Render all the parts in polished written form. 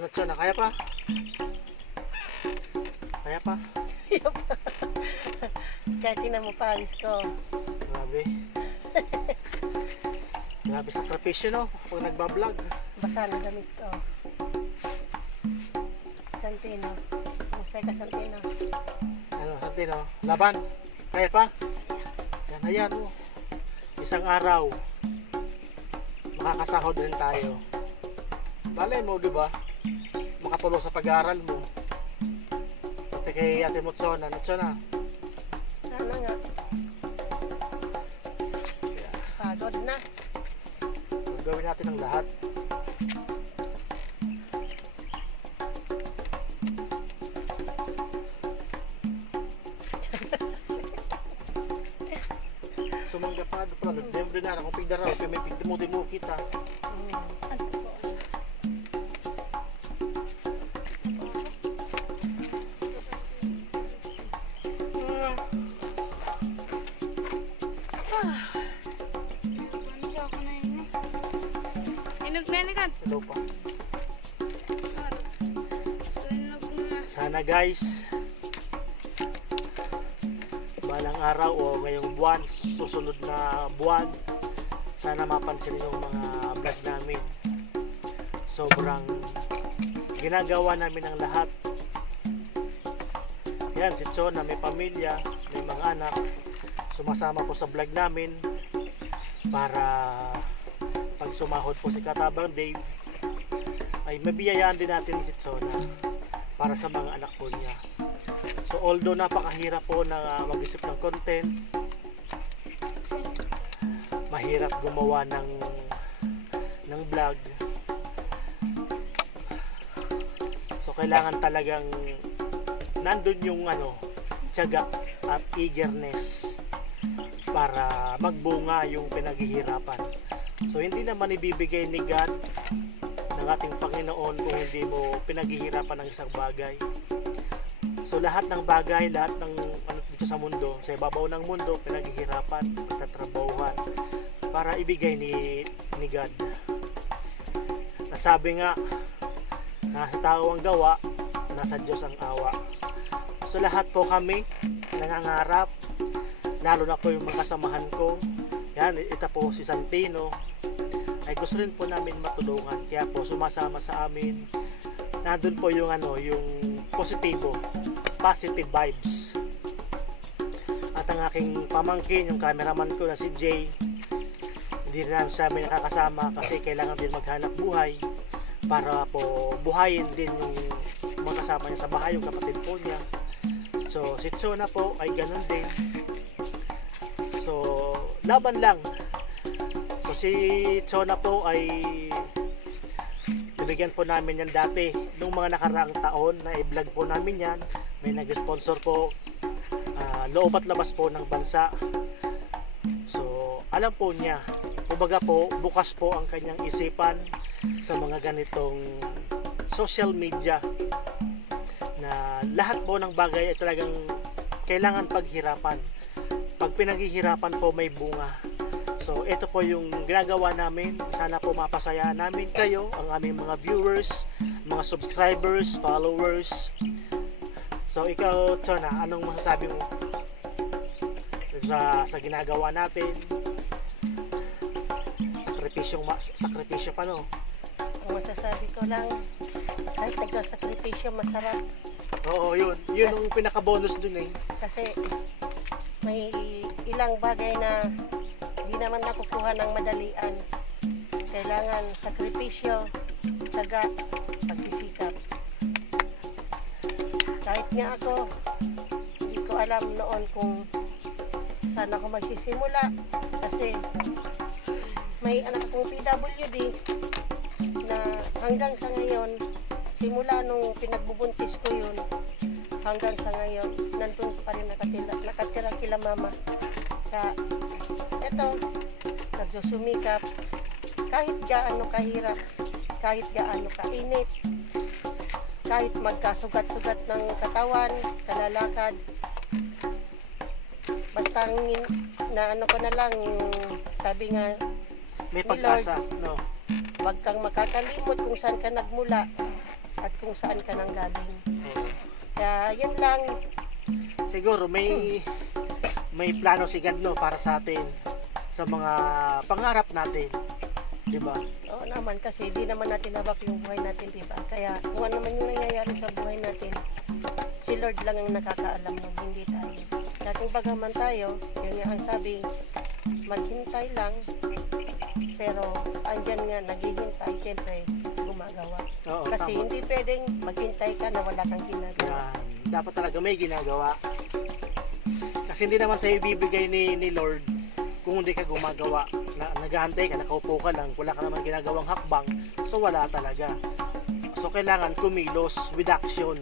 Ano na, kaya pa? Kaya pa? Kaya tingnan mo pawis ko. Grabe. Grabe sakripisyo, no? Pag nagbablog. Basa na damit ko. Santino. Kumusta ka, Santino? Ano, Santino? Laban? Kaya pa? Yan, ayan, oh. Isang araw. Makakasahod din tayo. Malay mo, di ba? Makatulong sa pag-aaral mo. Pati kay Ate Mutsona. Mutsona. Sana nga. Pagod na. Gawin natin ang lahat. Sumangga pa do pala November na kung pigdaraw kay may pigdemo kita. Hello pa. Sana guys, balang araw o ngayong buwan, susunod na buwan, sana mapansin yung mga vlog namin. Sobrang ginagawa namin ang lahat. Yan, si Chona may pamilya, may mga anak, sumasama po sa vlog namin para pag sumahod po si Katabang Dave ay mabiyayaan din natin si Chona para sa mga anak po niya. So although napakahirap po na mag-isip ng content, mahirap gumawa ng vlog, so kailangan talagang nandun yung tiyaga at eagerness para magbunga yung pinaghihirapan. So hindi naman ibibigay ni God ng ating Panginoon kung hindi mo pinaghihirapan ng isang bagay. So lahat ng bagay, lahat ng dito sa mundo, sa ibabaw ng mundo, pinaghihirapan, pagtatrabahuhan para ibigay ni God. Nasabi nga, nasa tao ang gawa, nasa Diyos ang awa. So lahat po kami nangangarap, lalo na po yung mga kasamahan ko. Yan, ito po si Santino, ay gusto rin po namin matulungan, kaya po sumasama sa amin. Nandun po yung yung positibo, positive vibes. At ang aking pamangkin, yung cameraman ko na si Jay, hindi rin namin sa amin nakakasama kasi kailangan din maghanap buhay para po buhayin din yung mga kasama niya sa bahay, yung kapatid po niya. So si Chona po ay ganun din. So laban lang. So si Chona po ay binigyan po namin yan dati nung mga nakaraang taon na i-vlog po namin yan. May nag-sponsor po, loob at labas po ng bansa. So alam po niya, kumbaga po bukas po ang kanyang isipan sa mga ganitong social media, na lahat po ng bagay ay talagang kailangan paghirapan. Pag pinaghihirapan po may bunga. So ito po yung ginagawa namin. Sana po mapasaya namin kayo, ang aming mga viewers, mga subscribers, followers. So ikaw, Chona, anong masasabi mo sa ginagawa natin? Sakripisyo pa, no? Ang masasabi ko lang, kahit nagsasakripisyo, masarap. Oo, yun yung pinaka-bonus dun eh. Kasi may ilang bagay na hindi naman nakukuha ng madalian. Kailangan sakripisyo, tiyaga, pagsisikap. Kahit nga ako, hindi ko alam noon kung saan ako magsisimula. Kasi may anak akong PWD na hanggang sa ngayon, simula nung pinagbubuntis ko yun, hanggang sa ngayon, nandun pa rin nakatira kila mama. Sa eto, nagsusumikap, kahit gaano kahirap, kahit gaano kainit, kahit magkasugat-sugat ng katawan, kalalakad, basta na ko na lang, sabi nga, may pag-asa, no? Huwag kang makakalimot kung saan ka nagmula. at kung saan ka nang galing. Oo. Kaya yan lang. Siguro may plano si God, no, para sa atin sa mga pangarap natin, di ba? Oo naman, kasi di naman natin hawak yung buhay natin, di ba? Kaya kung ano man yung nangyayari sa buhay natin, si Lord lang ang nakakaalam nun, hindi tayo. Kaya kung bagaman tayo, yun nga ang sabi, maghintay lang, pero andyan nga, naghihintay, siyempre gumagawa. Oo, Kasi tama. hindi pwedeng maghintay ka na wala kang ginagawa. Yan. Dapat talaga may ginagawa. Kasi hindi naman sa'yo ibibigay ni Lord kung hindi ka gumagawa. Naghahantay ka, nakaupo ka lang, wala ka naman ginagawang hakbang, so wala talaga. So kailangan kumilos with action.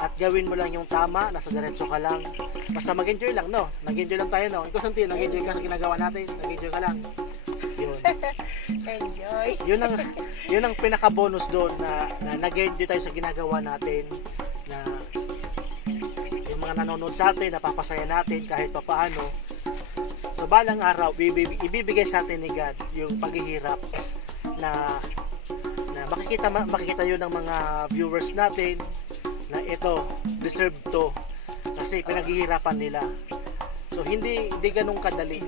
At gawin mo lang yung tama, nasa diretso ka lang. Basta mag-enjoy lang, no? Nag-enjoy lang tayo, no? Ikaw, Santi, nag-enjoy ka sa ginagawa natin. Nag-enjoy ka lang. Yun. Enjoy. Yun ang pinaka-bonus doon na nag-enjoy tayo sa ginagawa natin. Na yung mga nanonood sa atin, napapasaya natin kahit papaano. So balang araw, ibibigay sa atin ni God yung paghihirap na makikita yun ng mga viewers natin na ito, deserve to kasi pinaghihirapan nila. So hindi ganun kadali.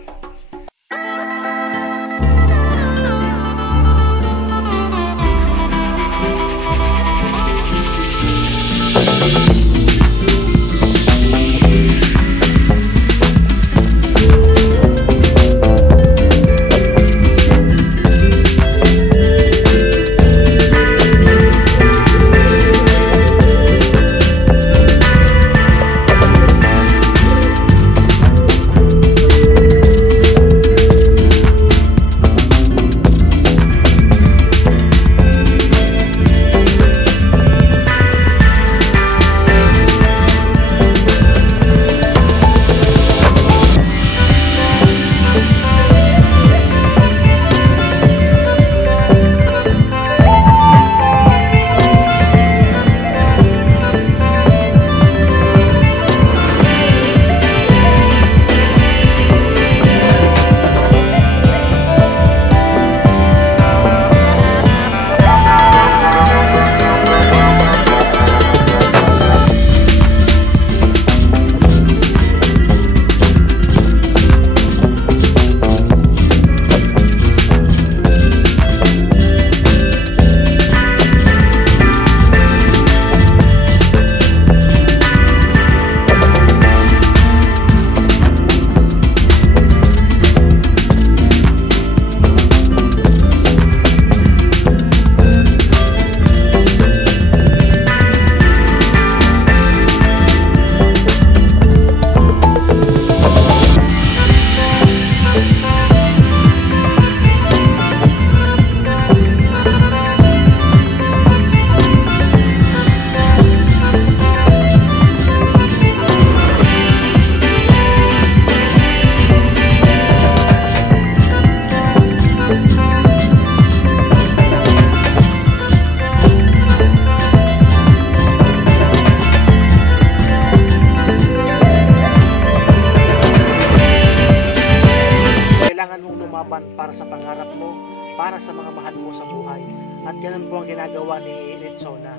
Para sa pangarap mo, para sa mga mahal mo sa buhay. At ganun po ang ginagawa ni Chona.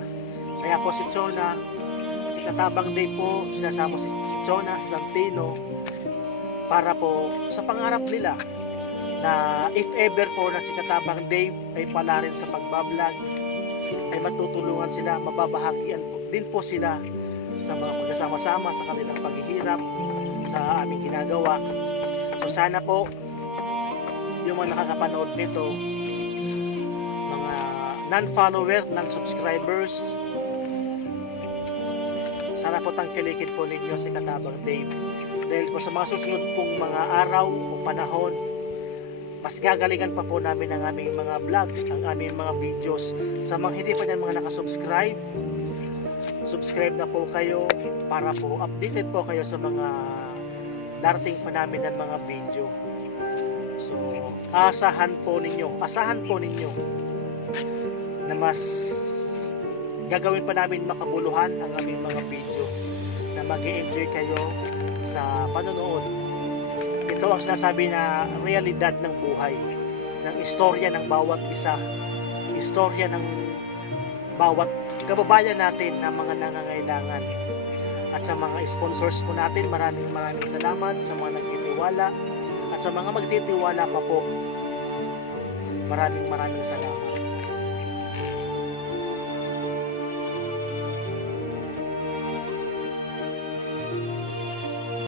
Kaya po si Chona, si Katabang Day po, sinasama si Chona, si Santino, para po sa pangarap nila na if ever po na si Katabang Day ay pala rin sa pagbablog, ay matutulungan sila, mababahagian din po sila sa mga pagkasama-sama sa kanilang paghihirap sa aming ginagawa. So sana po yung mga nakakapanood nito, mga non-follower, non-subscribers, sana po tangkilikin po ninyo si Katabang Dave. Dahil po sa mga susunod pong mga araw o panahon, mas gagalingan pa po namin ang aming mga vlog, ang aming mga videos. Sa mga hindi pa niyan mga nakasubscribe, subscribe na po kayo para po updated po kayo sa mga darating pa namin ng mga video. So, asahan po ninyo na mas gagawin pa namin makabuluhan ang aming mga video, na mag-enjoy kayo sa panonood. Ito ang sinasabi na realidad ng buhay, ng istorya ng bawat isa, istorya ng bawat kababayan natin na mga nangangailangan. At sa mga sponsors po natin, maraming salamat sa mga nagtitiwala at sa mga magtitiwala pa po. Maraming salamat.